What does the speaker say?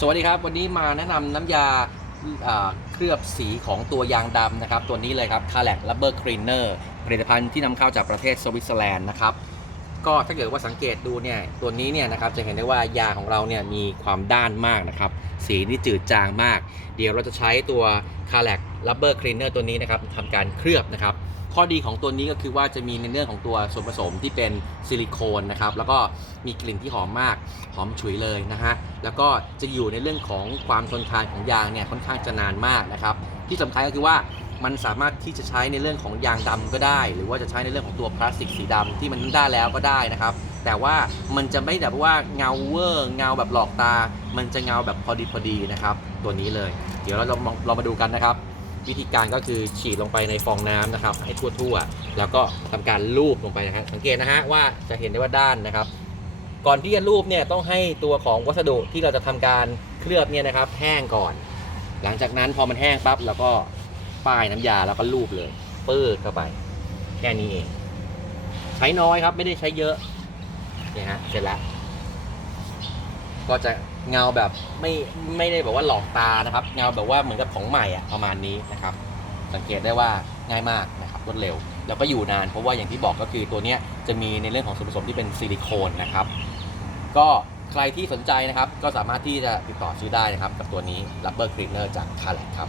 สวัสดีครับ วันนี้มาแนะนำน้ำยาอ่าเคลือบสีของตัวยางดำนะครับ ตัวนี้เลยครับ c a l a c Rubber Cleaner ผลิตภัณฑ์ที่นำเข้าจากประเทศสวิตเซอร์แลนด์นะครับ ก็ถ้าเกิดว่าสังเกตดูเนี่ยตัวนี้เนี่ยนะครับจะเห็นได้ว่ายางของเราเนี่ยมีความด้านมากนะครับ สีนี่จืดจางมาก เดี๋ยวเราจะใช้ตัว c a l a c Rubber Cleaner ตัวนี้นะครับทำการเคลือบนะครับ ข้อดีของตัวนี้ก็คือว่าจะมีในเรื่องของตัวส่วนผสมที่เป็นซิลิโคนนะครับแล้วก็มีกลิ่นที่หอมมากหอมฉุยเลยนะฮะแล้วก็จะอยู่ในเรื่องของความทนทานของยางเนี่ยค่อนข้างจะนานมากนะครับที่สำคัญก็คือว่า มันสามารถที่จะใช้ในเรื่องของยางดำก็ได้ หรือว่าจะใช้ในเรื่องของตัวพลาสติกสีดำที่มันได้แล้วก็ได้นะครับ แต่ว่ามันจะไม่แบบว่าเงาเวอร์เงาแบบหลอกตา มันจะเงาแบบพอดีพอดีนะครับ ตัวนี้เลย เดี๋ยวเราลองเรามาดูกันนะครับ วิธีการก็คือฉีดลงไปในฟองน้ำนะครับ ให้ทั่วๆ แล้วก็ทำการลูบลงไปนะครับสังเกตนะฮะว่าจะเห็นได้ว่าด้านนะครับ ก่อนที่จะลูบเนี่ยต้องให้ตัวของวัสดุที่เราจะทำการเคลือบเนี่ยนะครับ แห้งก่อน หลังจากนั้นพอมันแห้งปั๊บเราก็ ป้ายน้ำยาแล้วก็ลูบเลย เปื้ดเข้าไป แค่นี้เอง ใช้น้อยครับไม่ได้ใช้เยอะเนี่ยฮะเสร็จแล้ว ก็จะเงาแบบไม่ไม่ได้แบบว่าหลอกตานะครับ เงาแบบว่าเหมือนกับของใหม่อะประมาณนี้นะครับ สังเกตได้ว่าง่ายมากนะครับรวดเร็ว แล้วก็อยู่นานเพราะว่าอย่างที่บอกก็คือตัวเนี้ยจะมีในเรื่องของส่วนผสมที่เป็นซิลิโคนนะครับ ก็ใครที่สนใจนะครับ ก็สามารถที่จะติดต่อซื้อได้นะครับ กับตัวนี้ Rubber Cleaner จาก c a l a c ครับ